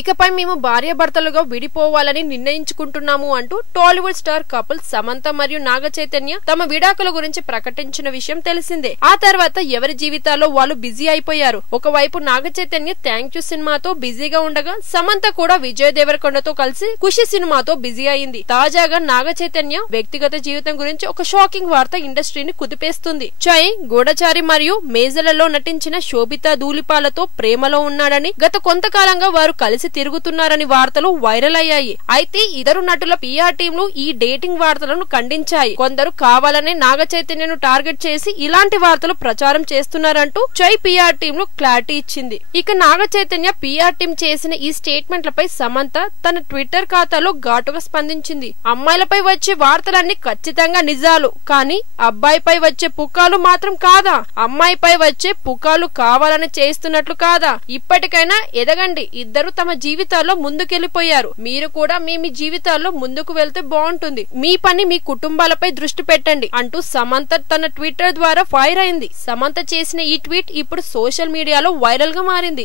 ఇకపై మేము భార్యాభర్తలుగా విడిపోవాలని నిర్ణయించుకుంటున్నాము అంటూ టాలీవుడ్ స్టార్ కపుల్ సమంత మరియు నాగ చైతన్య తమ విడాకుల గురించి ప్రకటించిన విషయం తెలిసిందే. ఆ తర్వాత ఎవరి జీవితాల్లో వాళ్ళు బిజీ అయిపోయారు. ఒకవైపు నాగ చైతన్య థ్యాంక్ యూ సినిమాతో బిజీగా ఉండగా, సమంత కూడా విజయ్ దేవరకొండతో కలిసి ఖుషి సినిమాతో బిజీ అయింది. తాజాగా నాగ చైతన్య వ్యక్తిగత జీవితం గురించి ఒక షాకింగ్ వార్త ఇండస్ట్రీని కుదిపేస్తుంది. చై, గూఢచారి మరియు మేజలలో నటించిన శోభితా ధూళిపాలతో ప్రేమలో ఉన్నాడని, గత కొంతకాలంగా వారు కలిసి తిరుగుతున్నారని వార్తలు వైరల్ అయ్యాయి. అయితే ఇద్దరు నటుల పిఆర్ టీంలు ఈ డేటింగ్ వార్తలను ఖండించాయి. కొందరు కావాలనే నాగ చైతన్యను టార్గెట్ చేసి ఇలాంటి వార్తలు ప్రచారం చేస్తున్నారంటూ చై పిఆర్ టీంలు క్లారిటీ ఇచ్చింది. ఇక నాగ చైతన్య పిఆర్ టీం చేసిన ఈ స్టేట్మెంట్లపై సమంత తన ట్విట్టర్ ఖాతాలో ఘాటుగా స్పందించింది. అమ్మాయిలపై వచ్చే వార్తలన్నీ ఖచ్చితంగా నిజాలు, కానీ అబ్బాయిపై వచ్చే పుకాలు మాత్రం కాదా? అమ్మాయిపై వచ్చే పుకాలు కావాలని చేస్తున్నట్లు కాదా? ఇప్పటికైనా ఎదగండి. ఇద్దరు తమ జీవితాల్లో ముందుకెళ్లిపోయారు. మీరు కూడా మీ జీవితాల్లో ముందుకు వెళ్తే బాగుంటుంది. మీ పని మీ కుటుంబాలపై దృష్టి పెట్టండి అంటూ సమంత తన ట్విట్టర్ ద్వారా ఫైర్ అయింది. సమంత చేసిన ఈ ట్వీట్ ఇప్పుడు సోషల్ మీడియాలో వైరల్ గా మారింది.